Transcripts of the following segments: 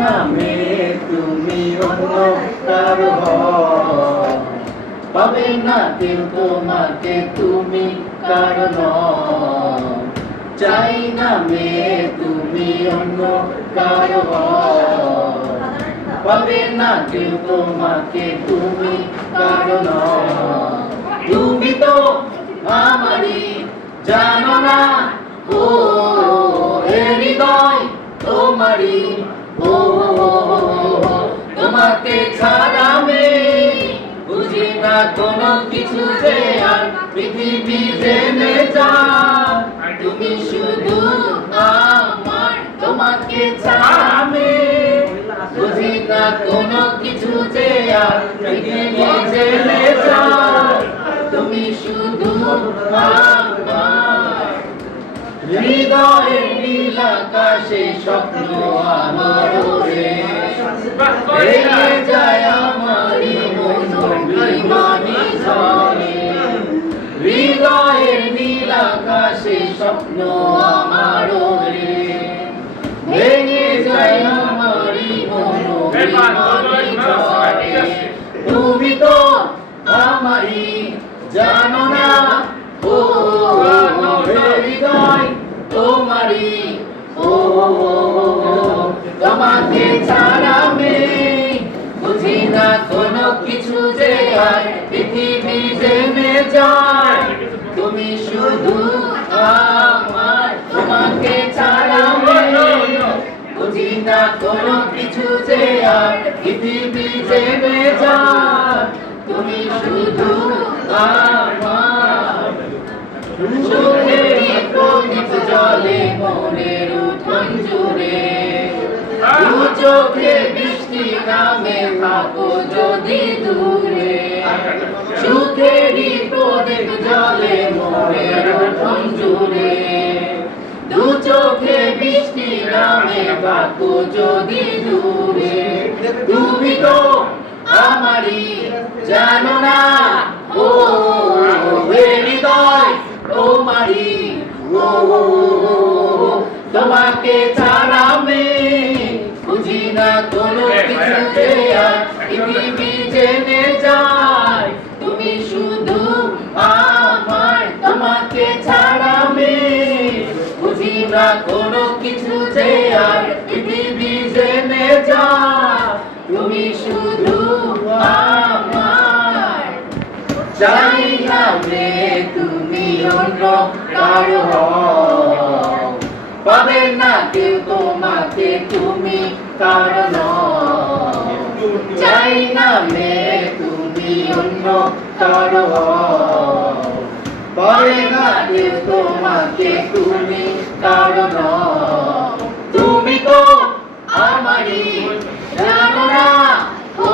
নামে তুমি অন্য কারো হও, পাবে না কেউ তোমাকে তুমি কারো নও। চাই নামে তুমি অন্য কারো হও, পাবে না কেউ তোমাকে তুমি কারো নও। তুমি তো আমারই জানো না, ও এ হৃদয় তোমারই, ও তোমাকে ছাড়া আমি বুঝি না কোনো কিছু যে আর পৃথিবী জেনে যায়। তুমি শুধু আমার, তোমাকে ছাড়া আমি বুঝি না কোনো কিছু যে আর পৃথিবী জেনে যায়। তুমি শুধু আমার, হৃদয়ের নীল আকাশে স্বপ্ন আমার ওরে, ভেঙে যায় আমারই মন বিমানি ঝড়ে। হৃদয়ের নীল আকাশে স্বপ্ন আমার ওরে, ভেঙে যায় আমারই মন বিমানি ঝড়ে। তুমি তো আমারই জানো না, ও হৃদয় তোমারই, ও তোমাকে ছাড়া আমি বুঝি না কোনো কিছু যে আর পৃথিবী জেনে যায়। তুমি শুধু আমার, তোমাকে ছাড়া আমি বুঝি না কোনো কিছু যে আর পৃথিবী জেনে যায়। তুমি শুধু আমার, চোখের প্রদীপ জ্বলে মনের উঠোন জুড়ে, দু চোখে বৃষ্টি নামে থাকো যদি দূরে। সুখেরই প্রদীপ জ্বলে মনের উঠোন জুড়ে, দু চোখে বৃষ্টি নামে থাকো যদি দূরে। তুমি তো আমারই জানো না, ও হৃদয় তোমারই, ও তোমাকে ছাড়া আমি বুঝি না কোনো কিছু যে আর পৃথিবী জেনে যায়। তুমি শুধু আমার, তোমাকে ছাড়া আমি বুঝি না কোনো কিছু যে আর পৃথিবী জেনে যায়। তুমি শুধু আমার, চাই না যে তুমি অন্য কারো হও, পাবে না কেউ তোমাকে তুমি কারো নও। চাই না যে তুমি অন্য কারো হও, পাবে না কেউ তোমাকে তুমি কারো নও। তুমি তো আমারই জানো না, ও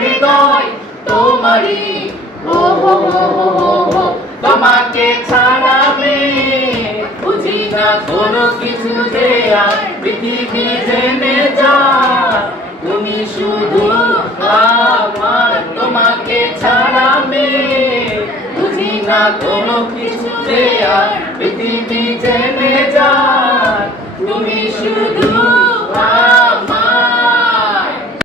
হৃদয় তোমারই, ও তোমাকে ছাড়া আমি বুঝি না কোনো কিছু যে আর পৃথিবী জেনে যায়। তুমি শুধু আমার, তোমাকে ছাড়া আমি বুঝি না কোনো কিছু যে আর পৃথিবী জেনে যায়।